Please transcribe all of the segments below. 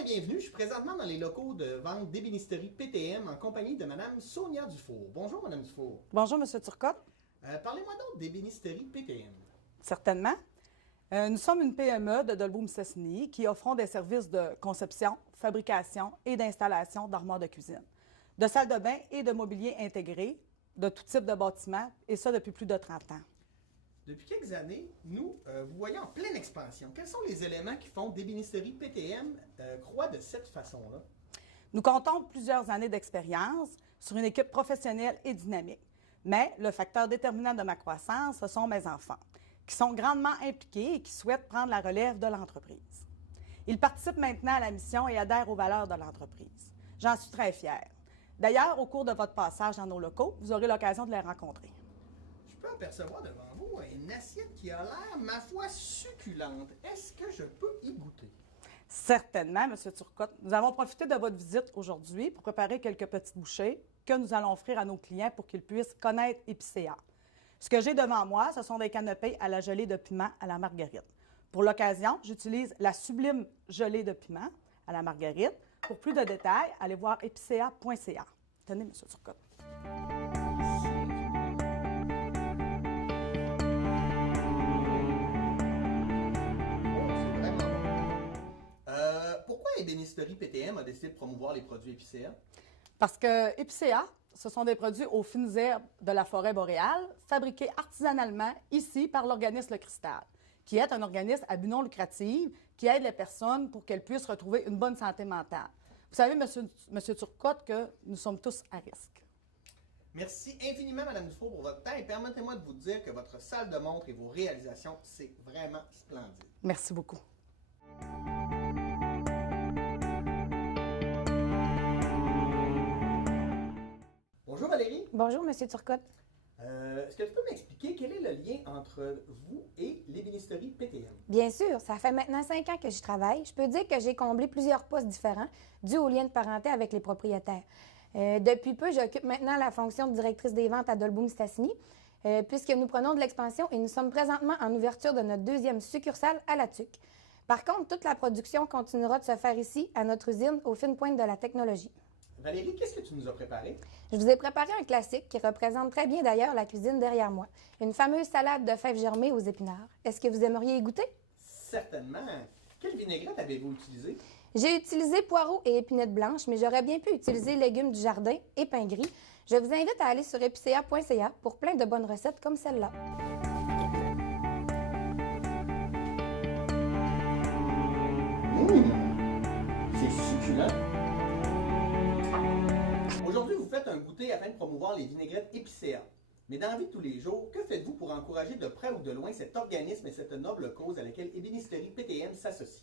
et bienvenue. Je suis présentement dans les locaux de vente d'ébénisterie PTM en compagnie de Mme Sonia Dufour. Bonjour, Mme Dufour. Bonjour, M. Turcotte. Parlez-moi donc d'ébénisterie PTM. Certainement. Nous sommes une PME de Dolbeau-Mistassini qui offrons des services de conception, fabrication et d'installation d'armoires de cuisine, de salles de bain et de mobilier intégré, de tout type de bâtiment, et ça depuis plus de 30 ans. Depuis quelques années, nous vous voyons en pleine expansion. Quels sont les éléments qui font d'ébénisterie PTM croît de cette façon-là? Nous comptons plusieurs années d'expérience sur une équipe professionnelle et dynamique. Mais le facteur déterminant de ma croissance, ce sont mes enfants, qui sont grandement impliqués et qui souhaitent prendre la relève de l'entreprise. Ils participent maintenant à la mission et adhèrent aux valeurs de l'entreprise. J'en suis très fière. D'ailleurs, au cours de votre passage dans nos locaux, vous aurez l'occasion de les rencontrer. Je peux apercevoir devant vous une assiette qui a l'air, ma foi, succulente. Est-ce que je peux y goûter? Certainement, M. Turcotte. Nous avons profité de votre visite aujourd'hui pour préparer quelques petites bouchées que nous allons offrir à nos clients pour qu'ils puissent connaître Épicéa. Ce que j'ai devant moi, ce sont des canapés à la gelée de piment à la marguerite. Pour l'occasion, j'utilise la sublime gelée de piment à la marguerite. Pour plus de détails, allez voir épicéa.ca. Tenez, M. Turcotte. Pourquoi Ébénisterie PTM a décidé de promouvoir les produits Épicéa? Parce que Épicéa, ce sont des produits aux fines herbes de la forêt boréale, fabriqués artisanalement ici par l'organisme Le Cristal, qui est un organisme à but non lucratif qui aide les personnes pour qu'elles puissent retrouver une bonne santé mentale. Vous savez, Monsieur Turcotte, que nous sommes tous à risque. Merci infiniment, Mme Dufour, pour votre temps et permettez-moi de vous dire que votre salle de montre et vos réalisations, c'est vraiment splendide. Merci beaucoup. Bonjour Valérie. Bonjour, M. Turcotte. Est-ce que tu peux m'expliquer quel est le lien entre vous et l'ébénisterie PTM? Bien sûr, ça fait maintenant 5 ans que j'y travaille. Je peux dire que j'ai comblé plusieurs postes différents dus au lien de parenté avec les propriétaires. Depuis peu, j'occupe maintenant la fonction de directrice des ventes à Dolbeau-Mistassini, puisque nous prenons de l'expansion et nous sommes présentement en ouverture de notre 2e succursale à La Tuque. Par contre, toute la production continuera de se faire ici, à notre usine, aux fines pointes de la technologie. Valérie, qu'est-ce que tu nous as préparé? Je vous ai préparé un classique qui représente très bien d'ailleurs la cuisine derrière moi. Une fameuse salade de fèves germées aux épinards. Est-ce que vous aimeriez y goûter? Certainement. Quelle vinaigrette avez-vous utilisé? J'ai utilisé poireaux et épinettes blanches, mais j'aurais bien pu utiliser légumes du jardin et pain gris. Je vous invite à aller sur epicea.ca pour plein de bonnes recettes comme celle-là. C'est succulent. Aujourd'hui, vous faites un goûter afin de promouvoir les vinaigrettes Épicéa. Mais dans la vie de tous les jours, que faites-vous pour encourager de près ou de loin cet organisme et cette noble cause à laquelle Ébénisterie PTM s'associe?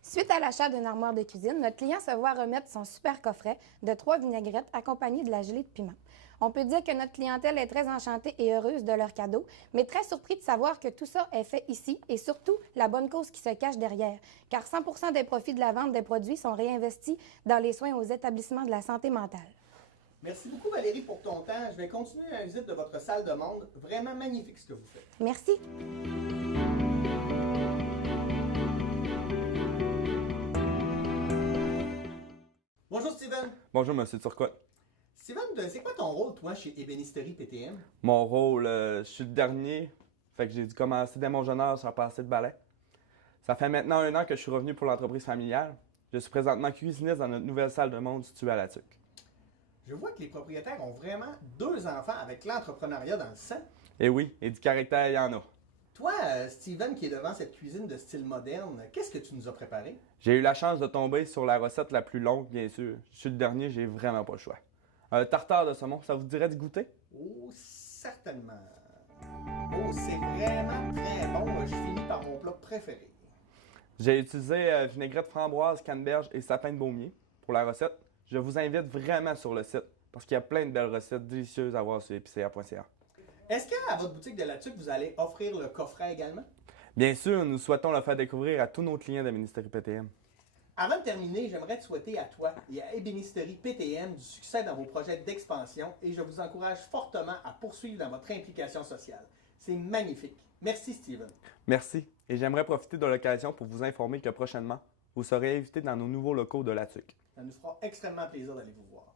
Suite à l'achat d'une armoire de cuisine, notre client se voit remettre son super coffret de 3 vinaigrettes accompagnées de la gelée de piment. On peut dire que notre clientèle est très enchantée et heureuse de leur cadeau, mais très surpris de savoir que tout ça est fait ici et surtout la bonne cause qui se cache derrière, car 100% des profits de la vente des produits sont réinvestis dans les soins aux établissements de la santé mentale. Merci beaucoup Valérie pour ton temps. Je vais continuer la visite de votre salle de monde. Vraiment magnifique ce que vous faites. Merci. Bonjour Steven. Bonjour, M. Turcotte. Steven, c'est quoi ton rôle toi chez Ébénisterie PTM? Mon rôle, je suis le dernier, fait que j'ai dû commencer dès mon jeune âge à passer de balai. Ça fait maintenant 1 an que je suis revenu pour l'entreprise familiale. Je suis présentement cuisiniste dans notre nouvelle salle de monde située à La Tuque. Je vois que les propriétaires ont vraiment 2 enfants avec l'entrepreneuriat dans le sang. Et oui, et du caractère, il y en a. Toi, Steven, qui est devant cette cuisine de style moderne, qu'est-ce que tu nous as préparé? J'ai eu la chance de tomber sur la recette la plus longue, bien sûr. Je suis le dernier, j'ai vraiment pas le choix. Un tartare de saumon, ça vous dirait de goûter? Oh, certainement. Oh, c'est vraiment très bon. Je finis par mon plat préféré. J'ai utilisé vinaigrette framboise, canneberge et sapin de baumier pour la recette. Je vous invite vraiment sur le site parce qu'il y a plein de belles recettes délicieuses à voir sur epicea.ca. Est-ce qu'à votre boutique de La Tuque, vous allez offrir le coffret également? Bien sûr, nous souhaitons le faire découvrir à tous nos clients de Ébénisterie PTM. Avant de terminer, j'aimerais te souhaiter à toi et à Ébénisterie PTM du succès dans vos projets d'expansion et je vous encourage fortement à poursuivre dans votre implication sociale. C'est magnifique. Merci, Steven. Merci. Et j'aimerais profiter de l'occasion pour vous informer que prochainement, vous serez invité dans nos nouveaux locaux de la TUC. Ça nous fera extrêmement plaisir d'aller vous voir.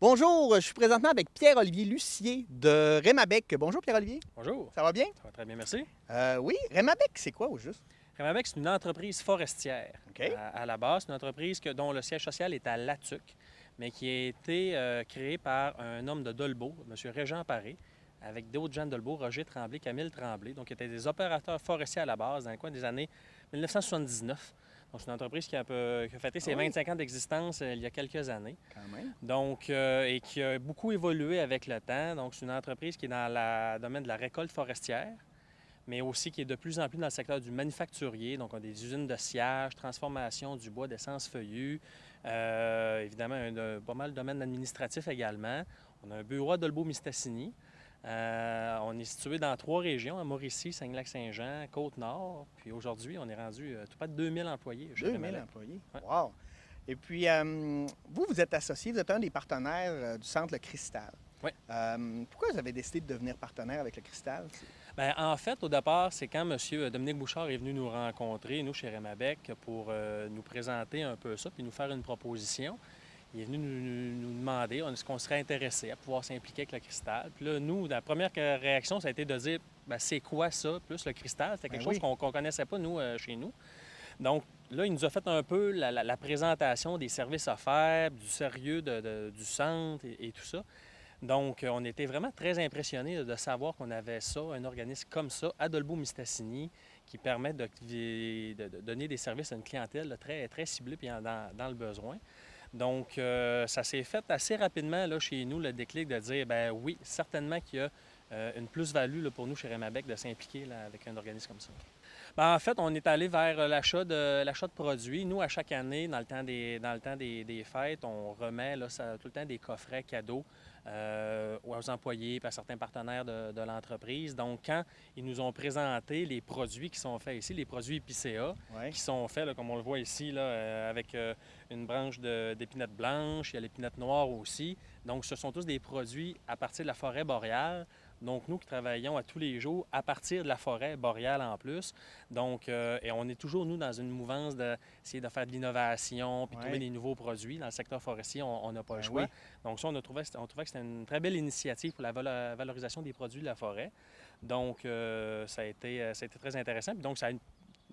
Bonjour, je suis présentement avec Pierre-Olivier Lucier de Rémabec. Bonjour Pierre-Olivier. Bonjour. Ça va bien? Ça va très bien, merci. Oui, Rémabec, c'est quoi au juste? Rémabec, c'est une entreprise forestière. OK. À la base, c'est une entreprise dont le siège social est à Latuc, mais qui a été créée par un homme de Dolbeau, M. Régent Paré, avec d'autres gens de Dolbeau, Roger Tremblay, Camille Tremblay. Donc, ils étaient des opérateurs forestiers à la base dans le coin des années 1979. Donc, c'est une entreprise qui a fêté ses 25 ans d'existence il y a quelques années. Quand même. Donc, et qui a beaucoup évolué avec le temps. Donc, c'est une entreprise qui est dans le domaine de la récolte forestière, mais aussi qui est de plus en plus dans le secteur du manufacturier. Donc, on a des usines de sciage, transformation du bois, d'essence feuillue, évidemment, pas mal de domaine administratif également. On a un bureau à Dolbeau-Mistassini. On est situé dans 3 régions, à Mauricie, Saguenay-Lac-Saint-Jean, Côte-Nord. Puis aujourd'hui, on est rendu tout près de 2000 employés. 2000 employés? Ouais. Wow! Et puis, vous êtes associé, vous êtes un des partenaires du Centre Le Cristal. Oui. Pourquoi vous avez décidé de devenir partenaire avec Le Cristal? Bien, en fait, au départ, c'est quand M. Dominique Bouchard est venu nous rencontrer, nous, chez Rémabec, pour nous présenter un peu ça, puis nous faire une proposition. Il est venu nous demander est-ce qu'on serait intéressé à pouvoir s'impliquer avec Le Cristal. Puis là, nous, la première réaction, ça a été de dire c'est quoi ça, plus Le Cristal? C'était quelque chose qu'on ne connaissait pas, nous, chez nous. Donc là, il nous a fait un peu la présentation des services offerts, du sérieux du centre et tout ça. Donc, on était vraiment très impressionnés de savoir qu'on avait ça, un organisme comme ça, à Dolbeau-Mistassini, qui permet de donner des services à une clientèle là, très, très ciblée et dans le besoin. Donc, ça s'est fait assez rapidement là, chez nous, le déclic de dire, ben oui, certainement qu'il y a une plus-value là, pour nous chez Rémabec de s'impliquer avec un organisme comme ça. Bien, en fait, on est allé vers l'achat de produits. Nous, à chaque année, dans le temps des fêtes, on remet là, tout le temps des coffrets cadeaux aux employés et à certains partenaires de l'entreprise. Donc, quand ils nous ont présenté les produits qui sont faits ici, les produits épicéa, qui sont faits, là, comme on le voit ici, là, avec une branche d'épinette blanche, il y a l'épinette noire aussi. Donc, ce sont tous des produits à partir de la forêt boréale. Donc, nous qui travaillons à tous les jours à partir de la forêt boréale en plus. Donc, et on est toujours, nous, dans une mouvance d'essayer de faire de l'innovation puis de trouver des nouveaux produits. Dans le secteur forestier, on n'a pas le choix. Oui. Donc, ça, on trouvait que c'était une très belle initiative pour la valorisation des produits de la forêt. Donc, ça a été très intéressant. Puis donc, ça a une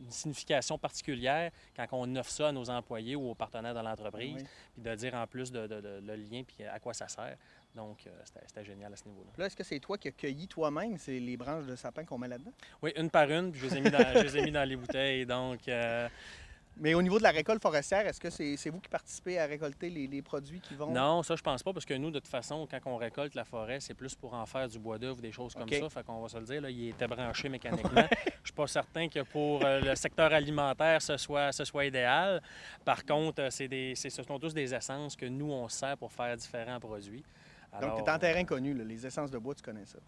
signification particulière quand on offre ça à nos employés ou aux partenaires de l'entreprise, puis de dire en plus le lien puis à quoi ça sert. Donc, c'était génial à ce niveau-là. Là, est-ce que c'est toi qui as cueilli toi-même les branches de sapin qu'on met là-dedans? Oui, une par une, puis je les ai mis dans les bouteilles. Donc, Mais au niveau de la récolte forestière, est-ce que c'est vous qui participez à récolter les produits qui vont... Non, ça, je pense pas, parce que nous, de toute façon, quand on récolte la forêt, c'est plus pour en faire du bois d'œuvre, des choses comme ça. Fait qu'on va se le dire, là, il était branché mécaniquement. Je suis pas certain que pour le secteur alimentaire, ce soit idéal. Par contre, ce sont tous des essences que nous, on sert pour faire différents produits. Donc, tu es en terrain connu, là, les essences de bois, tu connais ça?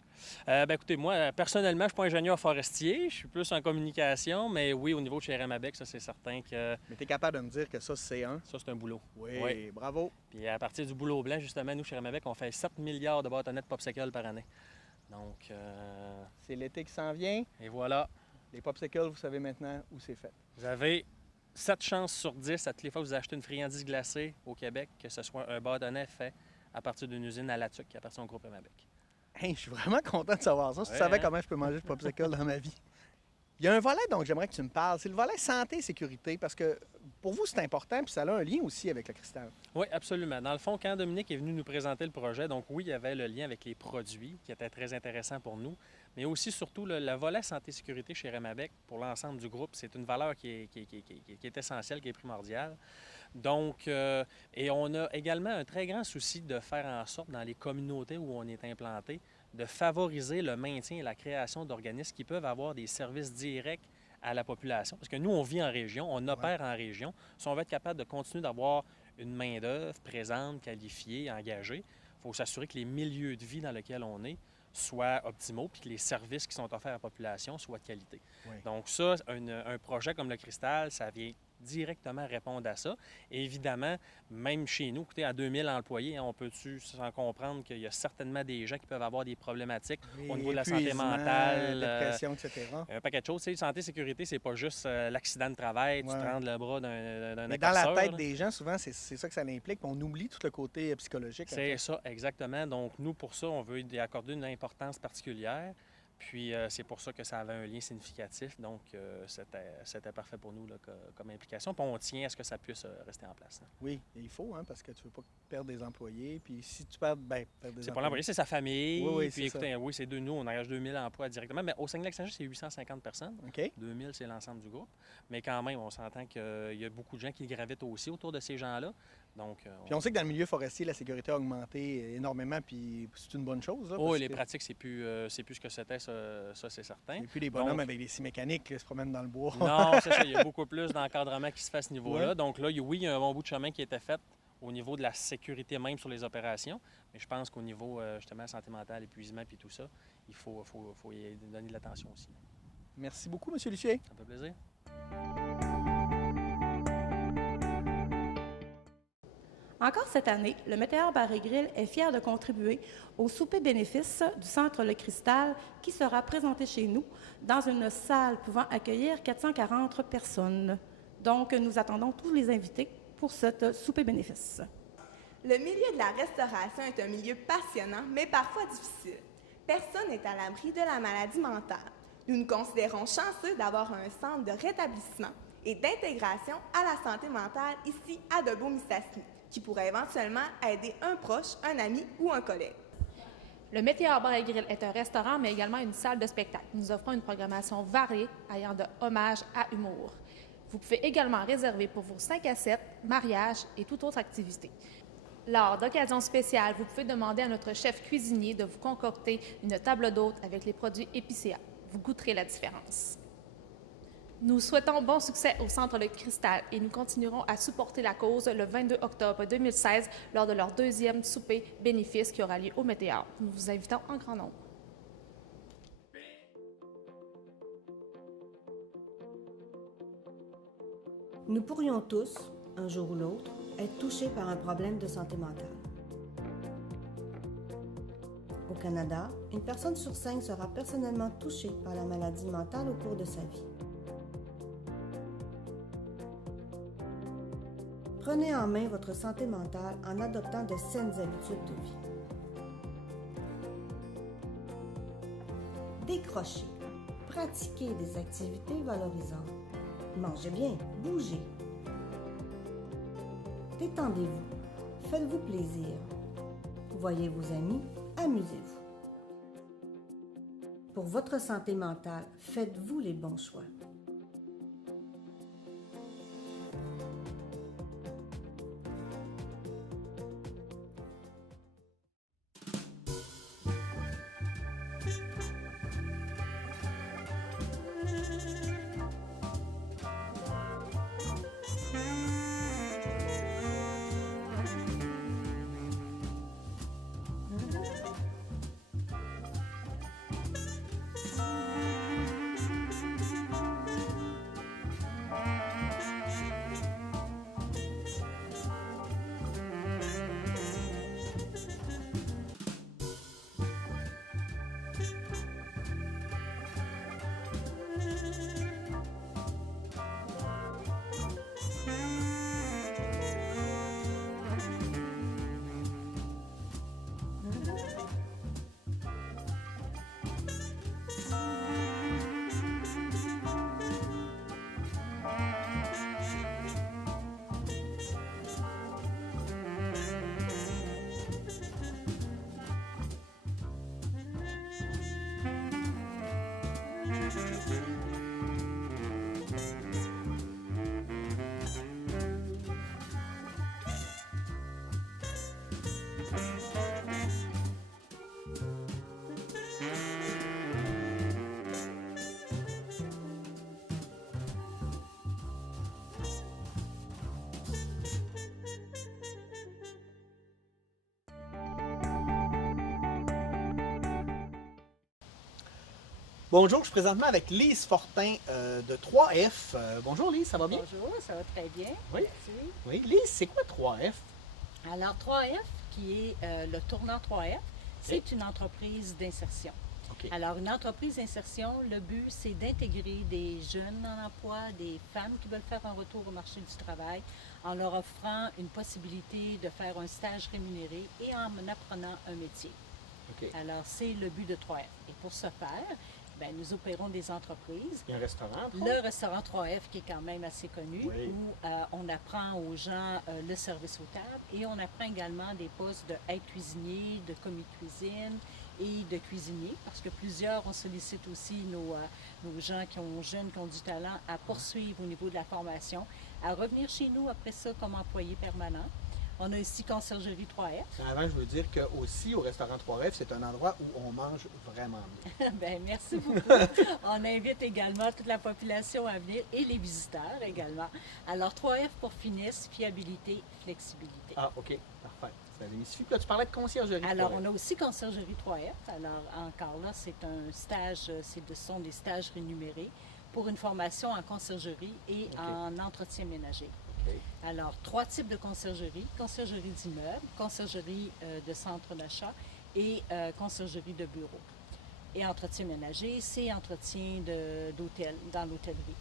Bien, écoutez, moi, personnellement, je ne suis pas ingénieur forestier, je suis plus en communication, mais oui, au niveau de chez Rémabec, ça, c'est certain que... Mais tu es capable de me dire que ça, c'est un? Ça, c'est un boulot. Oui, bravo. Puis à partir du boulot blanc, justement, nous, chez Rémabec, on fait 7 milliards de bâtonnets de popsicles par année. Donc... C'est l'été qui s'en vient. Et voilà. Les popsicles, vous savez maintenant où c'est fait. Vous avez 7 chances sur 10 à toutes les fois que vous achetez une friandise glacée au Québec, que ce soit un bâtonnet fait à partir d'une usine à Latuc qui appartient au groupe Rémabec. Hey, je suis vraiment content de savoir ça. Si tu savais comment je peux manger de popsicle dans ma vie. Il y a un volet dont j'aimerais que tu me parles. C'est le volet santé et sécurité, parce que pour vous, c'est important, puis ça a un lien aussi avec le cristal. Oui, absolument. Dans le fond, quand Dominique est venu nous présenter le projet, donc oui, il y avait le lien avec les produits qui était très intéressant pour nous, mais aussi, surtout, le volet santé et sécurité chez Rémabec, pour l'ensemble du groupe, c'est une valeur qui est essentielle, qui est primordiale. Donc, et on a également un très grand souci de faire en sorte, dans les communautés où on est implanté, de favoriser le maintien et la création d'organismes qui peuvent avoir des services directs à la population. Parce que nous, on vit en région, on opère en région. Si on veut être capable de continuer d'avoir une main-d'œuvre présente, qualifiée, engagée, il faut s'assurer que les milieux de vie dans lesquels on est soient optimaux puis que les services qui sont offerts à la population soient de qualité. Oui. Donc ça, un projet comme le Cristal, ça vient directement répondre à ça. Et évidemment, même chez nous, écoutez, à 2000 employés, hein, on peut-tu s'en comprendre qu'il y a certainement des gens qui peuvent avoir des problématiques au niveau de la santé Épuisement, mentale, dépression, etc. un paquet de choses. Tu sais, santé, sécurité, c'est pas juste l'accident de travail, tu Ouais. te rends le bras d'un Mais dans la écorceur, tête là. des gens, souvent, c'est ça que ça implique. Puis on oublie tout le côté psychologique. C'est ça, exactement. Donc, nous, pour ça, on veut y accorder une importance particulière. Puis, c'est pour ça que ça avait un lien significatif. Donc, c'était parfait pour nous là, comme implication. Puis, on tient à ce que ça puisse rester en place. Là. Oui, et il faut, hein, parce que tu veux pas perdre des employés. Puis si tu perds, perdre des C'est employés. pas l'employé, c'est sa famille. Oui, oui, puis, c'est écoutez, oui, c'est nous, on engage 2000 emplois directement. Mais au Saguenay-Lac-Saint-Jean, c'est 850 personnes. OK. 2000, c'est l'ensemble du groupe. Mais quand même, on s'entend qu'il y a beaucoup de gens qui gravitent aussi autour de ces gens-là. Donc, Puis on sait que dans le milieu forestier, la sécurité a augmenté énormément, puis c'est une bonne chose. Là, oh, parce les que pratiques, c'est plus ce que c'était, ça c'est certain. il n'y a plus des bonhommes Donc- avec des scies mécaniques qui se promènent dans le bois. Non, c'est ça. Il y a beaucoup plus d'encadrement qui se fait à ce niveau-là. Ouais. Donc là, oui, il y a un bon bout de chemin qui a été fait au niveau de la sécurité même sur les opérations. Mais je pense qu'au niveau, justement, santé mentale, épuisement puis tout ça, il faut y donner de l'attention aussi. Merci beaucoup, M. Lucier. Ça me fait plaisir. Encore cette année, le Météor Bar et Grill est fier de contribuer au souper bénéfice du Centre Le Cristal qui sera présenté chez nous dans une salle pouvant accueillir 440 personnes. Donc, nous attendons tous les invités pour cette souper bénéfice. Le milieu de la restauration est un milieu passionnant, mais parfois difficile. Personne n'est à l'abri de la maladie mentale. Nous nous considérons chanceux d'avoir un centre de rétablissement et d'intégration à la santé mentale ici à Dolbeau-Mistassini, qui pourrait éventuellement aider un proche, un ami ou un collègue. Le Météor Bar et Grill est un restaurant, mais également une salle de spectacle. Nous offrons une programmation variée ayant de hommage à humour. Vous pouvez également réserver pour vos 5 à 7, mariages et toute autre activité. Lors d'occasions spéciales, vous pouvez demander à notre chef cuisinier de vous concocter une table d'hôte avec les produits Épicéa. Vous goûterez la différence. Nous souhaitons bon succès au Centre Le Cristal et nous continuerons à supporter la cause le 22 octobre 2016 lors de leur 2e souper bénéfice qui aura lieu au Météor. Nous vous invitons en grand nombre. Nous pourrions tous, un jour ou l'autre, être touchés par un problème de santé mentale. Au Canada, une personne sur 5 sera personnellement touchée par la maladie mentale au cours de sa vie. Prenez en main votre santé mentale en adoptant de saines habitudes de vie. Décrochez, pratiquez des activités valorisantes. Mangez bien, bougez. Détendez-vous, faites-vous plaisir. Voyez vos amis, amusez-vous. Pour votre santé mentale, faites-vous les bons choix. Bonjour, je suis présentement avec Lise Fortin de 3F. Bonjour Lise, ça va bien? Bonjour, ça va très bien. Oui. Merci. Oui, Lise, c'est quoi 3F? Alors, 3F, qui est le tournant 3F, c'est une entreprise d'insertion. OK. Alors, une entreprise d'insertion, le but, c'est d'intégrer des jeunes en emploi, des femmes qui veulent faire un retour au marché du travail, en leur offrant une possibilité de faire un stage rémunéré et en apprenant un métier. OK. Alors, c'est le but de 3F. Et pour ce faire, bien, nous opérons des entreprises. Il y a un restaurant, Le restaurant 3F, qui est quand même assez connu, Oui. où on apprend aux gens le service aux tables et on apprend également des postes de aide cuisinier, de commis de cuisine et de cuisinier, parce que plusieurs, on sollicite aussi nos gens qui ont jeunes, qui ont du talent, à poursuivre au niveau de la formation, à revenir chez nous après ça comme employé permanent. On a ici Conciergerie 3F. Avant, je veux dire qu'aussi, au restaurant 3F, c'est un endroit où on mange vraiment bien. Bien, merci beaucoup. On invite également toute la population à venir et les visiteurs également. Alors, 3F pour finesse, fiabilité, flexibilité. Ah, OK, parfait. Ça démystifie. Puis là, tu parlais de conciergerie. Alors, 3F. on a aussi Conciergerie 3F. Alors, encore là, c'est un stage, ce sont des stages rémunérés pour une formation en conciergerie et OK. en entretien ménager. OK. Alors, 3 types de conciergerie. Conciergerie d'immeuble, conciergerie de centre d'achat et conciergerie de bureau. Et entretien ménager, c'est entretien d'hôtel, dans l'hôtellerie.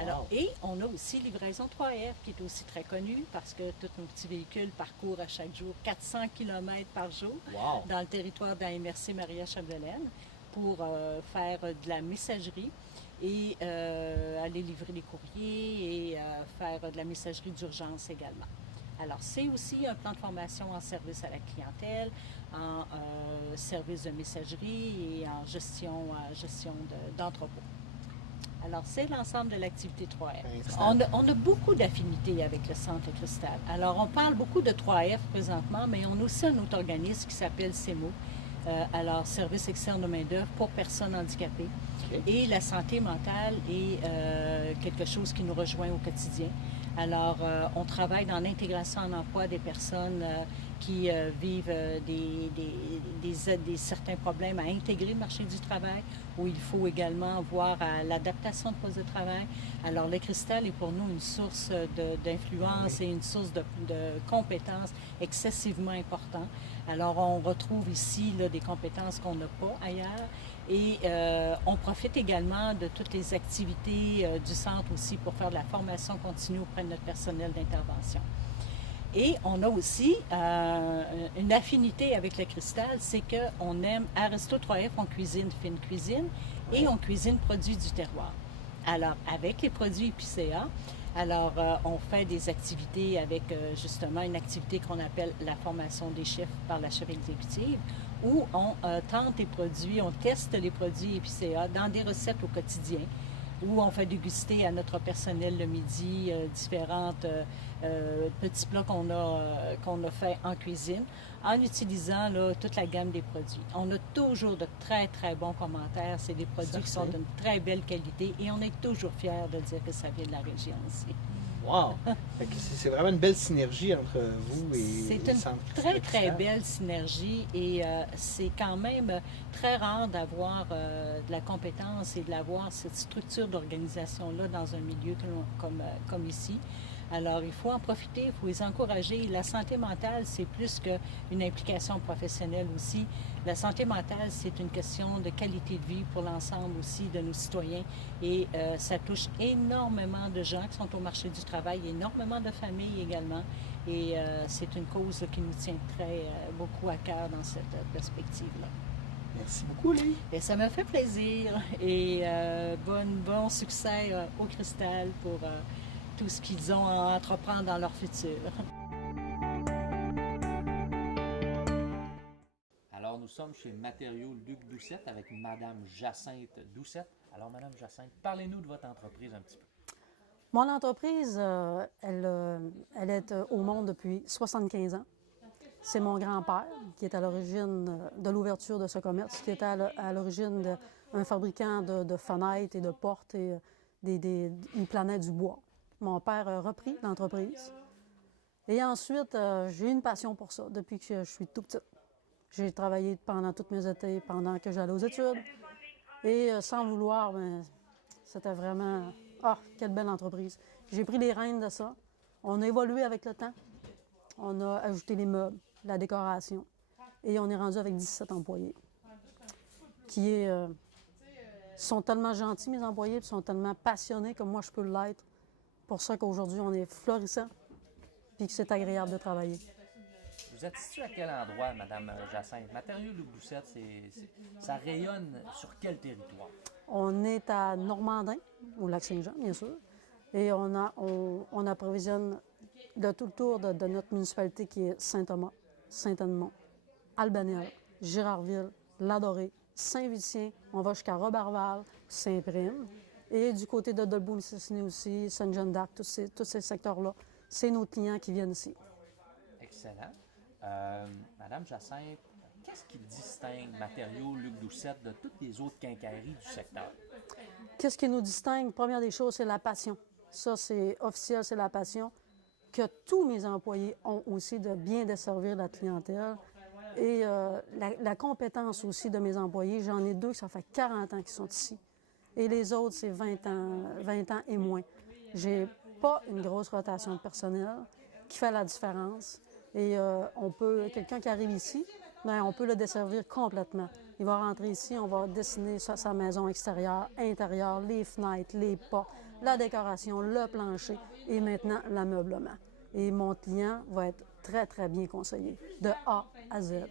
Alors, Wow. et on a aussi livraison 3F qui est aussi très connue parce que tous nos petits véhicules parcourent à chaque jour 400 km par jour Wow. dans le territoire de la MRC Maria-Chapdelaine pour faire de la messagerie et aller livrer les courriers et faire de la messagerie d'urgence également. Alors, c'est aussi un plan de formation en service à la clientèle, en service de messagerie et en gestion d'entrepôt. Alors, c'est l'ensemble de l'activité 3F. On a beaucoup d'affinités avec le Centre Cristal. Alors, on parle beaucoup de 3F présentement, mais on a aussi un autre organisme qui s'appelle CEMO, alors Service externe de main-d'œuvre pour personnes handicapées. OK. Et la santé mentale est quelque chose qui nous rejoint au quotidien. Alors, on travaille dans l'intégration en emploi des personnes qui vivent certains problèmes à intégrer le marché du travail, où il faut également voir à l'adaptation de postes de travail. Alors, le Cristal est pour nous une source d'influence et une source de compétences excessivement importantes. Alors, on retrouve ici là, des compétences qu'on n'a pas ailleurs. Et on profite également de toutes les activités du centre aussi pour faire de la formation continue auprès de notre personnel d'intervention. Et on a aussi une affinité avec le Cristal, c'est qu'on aime, à Resto 3F, on cuisine fine cuisine et on cuisine produits du terroir. Alors, avec les produits Épicéa, alors on fait des activités avec justement une activité qu'on appelle la formation des chefs par la chef exécutive, où on tente les produits, on teste les produits Épicéa dans des recettes au quotidien, où on fait déguster à notre personnel le midi différents petits plats qu'on a fait en cuisine, en utilisant là, toute la gamme des produits. On a toujours de très, très bons commentaires. C'est des produits qui sont d'une très belle qualité et on est toujours fiers de dire que ça vient de la région aussi. Wow! Fait que c'est vraiment une belle synergie entre vous et C'est le une Centre très, Cristal. très belle synergie et c'est quand même très rare d'avoir de la compétence et d'avoir cette structure d'organisation-là dans un milieu comme ici. Alors, il faut en profiter, il faut les encourager. La santé mentale, c'est plus qu'une implication professionnelle aussi. La santé mentale, c'est une question de qualité de vie pour l'ensemble aussi de nos citoyens. Et ça touche énormément de gens qui sont au marché du travail, énormément de familles également. Et c'est une cause qui nous tient beaucoup à cœur dans cette perspective-là. Merci beaucoup, Lise. Et ça m'a fait plaisir. Et bon succès au Cristal pour tout ce qu'ils ont à entreprendre dans leur futur. Alors, nous sommes chez Matériaux Luc Doucette avec Madame Jacinthe Doucette. Alors, Madame Jacinthe, parlez-nous de votre entreprise un petit peu. Mon entreprise, elle est au monde depuis 75 ans. C'est mon grand-père qui est à l'origine de l'ouverture de ce commerce, qui était à l'origine d'un fabricant de fenêtres et de portes et il planait du bois. Mon père a repris l'entreprise. Et ensuite, j'ai eu une passion pour ça depuis que je suis tout petite. J'ai travaillé pendant toutes mes étés, pendant que j'allais aux études. Et sans vouloir, ben, c'était vraiment... Ah, quelle belle entreprise. J'ai pris les rênes de ça. On a évolué avec le temps. On a ajouté les meubles, la décoration. Et on est rendu avec 17 employés. Ils sont tellement gentils, mes employés, puis sont tellement passionnés comme moi je peux l'être. Pour ça qu'aujourd'hui, on est florissant, puis que c'est agréable de travailler. Vous êtes situé à quel endroit, Mme Jacinthe? Matériaux Luc Doucette, ça rayonne sur quel territoire? On est à Normandin, au Lac-Saint-Jean, bien sûr. Et on approvisionne de tout le tour de notre municipalité qui est Saint-Thomas, Saint-Edmond, Albanel, Girardville, Ladoré, Saint-Vicien. On va jusqu'à Roberval, Saint-Prime. Et du côté de Dolbeau-Mistassini aussi, Sainte-Jeanne-d'Arc, tous ces secteurs-là, c'est nos clients qui viennent ici. Excellent. Madame Jacinthe, qu'est-ce qui distingue Matériaux Luc Doucette de toutes les autres quincailleries du secteur? Qu'est-ce qui nous distingue? Première des choses, c'est la passion. Ça, c'est officiel, c'est la passion que tous mes employés ont aussi de bien desservir la clientèle. Et la compétence aussi de mes employés, j'en ai 2, ça fait 40 ans qu'ils sont ici. Et les autres, c'est 20 ans et moins. J'ai pas une grosse rotation de personnel qui fait la différence. Et quelqu'un qui arrive ici, bien, on peut le desservir complètement. Il va rentrer ici, on va dessiner sa maison extérieure, intérieure, les fenêtres, les portes, la décoration, le plancher et maintenant l'ameublement. Et mon client va être très, très bien conseillé, de A à Z.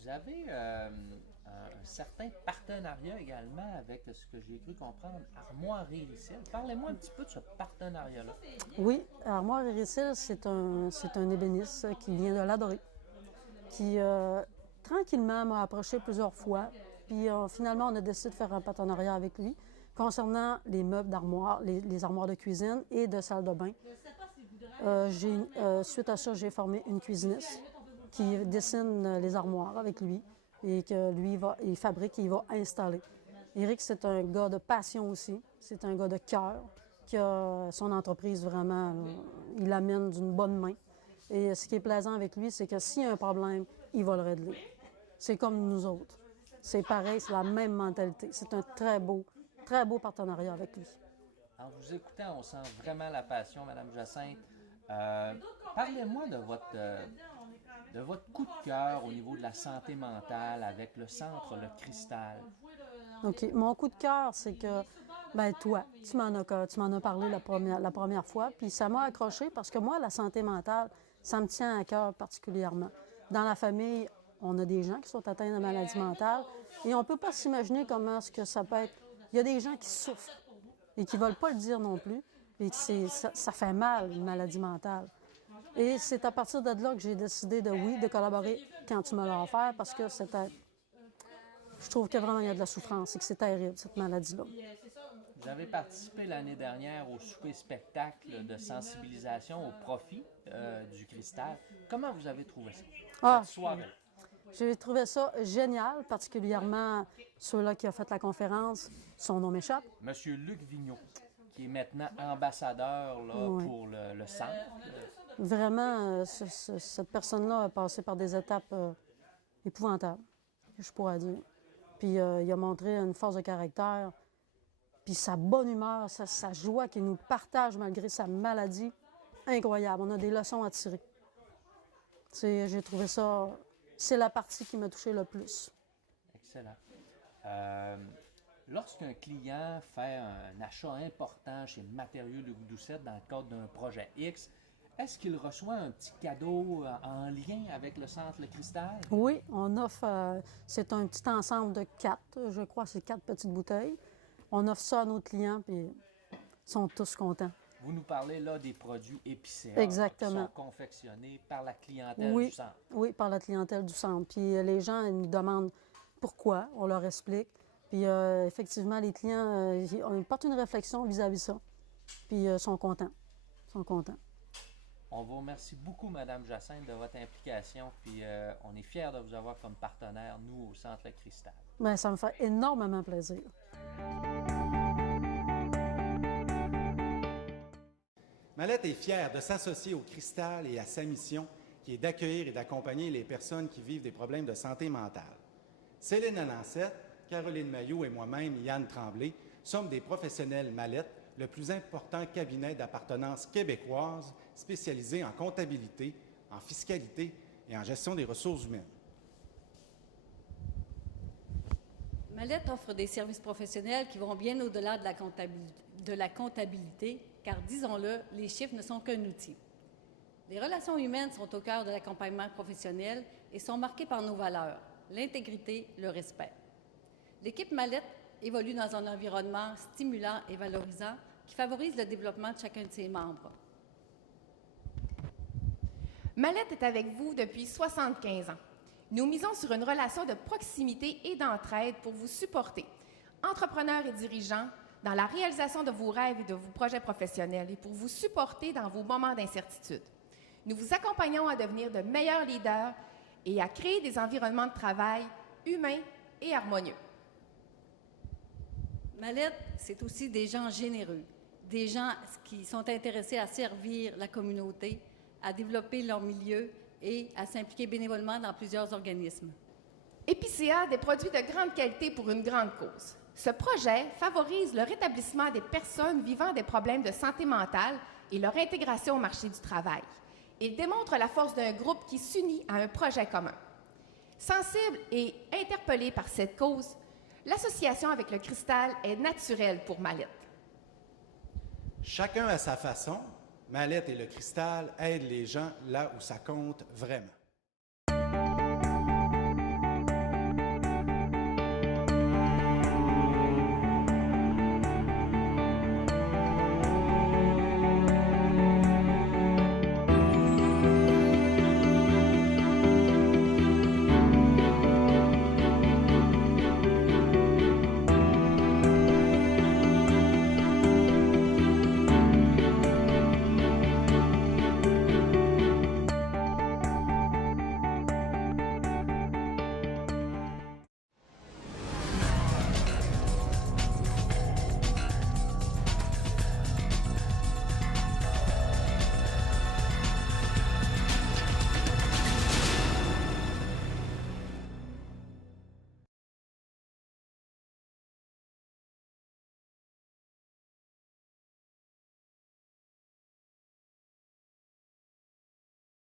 Vous avez un certain partenariat également avec ce que j'ai cru comprendre, Armoire et Ricil. Parlez-moi un petit peu de ce partenariat-là. Oui, Armoire et Ricil, c'est un ébéniste qui vient de l'Adoré, qui tranquillement m'a approché plusieurs fois. Puis finalement, on a décidé de faire un partenariat avec lui concernant les meubles d'armoire, les armoires de cuisine et de salle de bain. Suite à ça, j'ai formé une cuisiniste qui dessine les armoires avec lui et que lui, il fabrique et il va installer. Éric, c'est un gars de passion aussi. C'est un gars de cœur qui a son entreprise vraiment, il l'amène d'une bonne main. Et ce qui est plaisant avec lui, c'est que s'il y a un problème, il va le régler. C'est comme nous autres. C'est pareil, c'est la même mentalité. C'est un très beau partenariat avec lui. En vous écoutant, on sent vraiment la passion, Mme Jacinthe. Parlez-moi de votre coup de cœur au niveau de la santé mentale avec le centre Le Cristal. OK. Mon coup de cœur, c'est que, ben toi, tu m'en as parlé la première fois, puis ça m'a accroché parce que moi, la santé mentale, ça me tient à cœur particulièrement. Dans la famille, on a des gens qui sont atteints de maladies mentales et on ne peut pas s'imaginer comment est-ce que ça peut être. Il y a des gens qui souffrent et qui ne veulent pas le dire non plus. Et ça fait mal, une maladie mentale. Et c'est à partir de là que j'ai décidé de collaborer quand tu me l'as offert parce que je trouve que vraiment il y a de la souffrance et que c'est terrible, cette maladie-là. Vous avez participé l'année dernière au souper-spectacle de sensibilisation au profit du Cristal. Comment vous avez trouvé ça, cette soirée? J'ai trouvé ça génial, particulièrement ceux-là qui ont fait la conférence. Son nom m'échappe. Monsieur Luc Vigneault, qui est maintenant ambassadeur là, Oui. pour le centre. Vraiment, cette personne-là a passé par des étapes épouvantables, je pourrais dire. Puis il a montré une force de caractère, puis sa bonne humeur, sa joie qu'il nous partage malgré sa maladie, incroyable. On a des leçons à tirer. J'ai trouvé ça... C'est la partie qui m'a touché le plus. Excellent. Lorsqu'un client fait un achat important chez Matériaux Luc Doucette dans le cadre d'un projet X, est-ce qu'il reçoit un petit cadeau en lien avec le centre Le Cristal? Oui, on offre, c'est un petit ensemble de 4, je crois, c'est 4 petites bouteilles. On offre ça à nos clients, puis ils sont tous contents. Vous nous parlez là des produits épicéens Exactement. qui sont confectionnés par la clientèle Oui, du centre. oui, par la clientèle du centre. Puis les gens ils nous demandent pourquoi, on leur explique. Puis effectivement, les clients ils portent une réflexion vis-à-vis de ça. Puis sont contents. On vous remercie beaucoup, Mme Jacinthe, de votre implication. Puis on est fiers de vous avoir comme partenaire, nous, au Centre Le Cristal. Bien, ça me fait énormément plaisir. Mallette est fière de s'associer au Cristal et à sa mission, qui est d'accueillir et d'accompagner les personnes qui vivent des problèmes de santé mentale. Céline Lancette, Caroline Mailloux et moi-même, Yann Tremblay, sommes des professionnels Mallette, le plus important cabinet d'appartenance québécoise spécialisé en comptabilité, en fiscalité et en gestion des ressources humaines. Mallette offre des services professionnels qui vont bien au-delà de la comptabilité, car disons-le, les chiffres ne sont qu'un outil. Les relations humaines sont au cœur de l'accompagnement professionnel et sont marquées par nos valeurs, l'intégrité, le respect. L'équipe Mallette évolue dans un environnement stimulant et valorisant qui favorise le développement de chacun de ses membres. Mallette est avec vous depuis 75 ans. Nous misons sur une relation de proximité et d'entraide pour vous supporter, entrepreneurs et dirigeants, dans la réalisation de vos rêves et de vos projets professionnels et pour vous supporter dans vos moments d'incertitude. Nous vous accompagnons à devenir de meilleurs leaders et à créer des environnements de travail humains et harmonieux. Mallette, c'est aussi des gens généreux, des gens qui sont intéressés à servir la communauté, à développer leur milieu et à s'impliquer bénévolement dans plusieurs organismes. Épicéa, des produits de grande qualité pour une grande cause. Ce projet favorise le rétablissement des personnes vivant des problèmes de santé mentale et leur intégration au marché du travail. Il démontre la force d'un groupe qui s'unit à un projet commun. Sensible et interpellé par cette cause, l'association avec le Cristal est naturelle pour Mallette. Chacun à sa façon, Mallette et le Cristal aident les gens là où ça compte vraiment.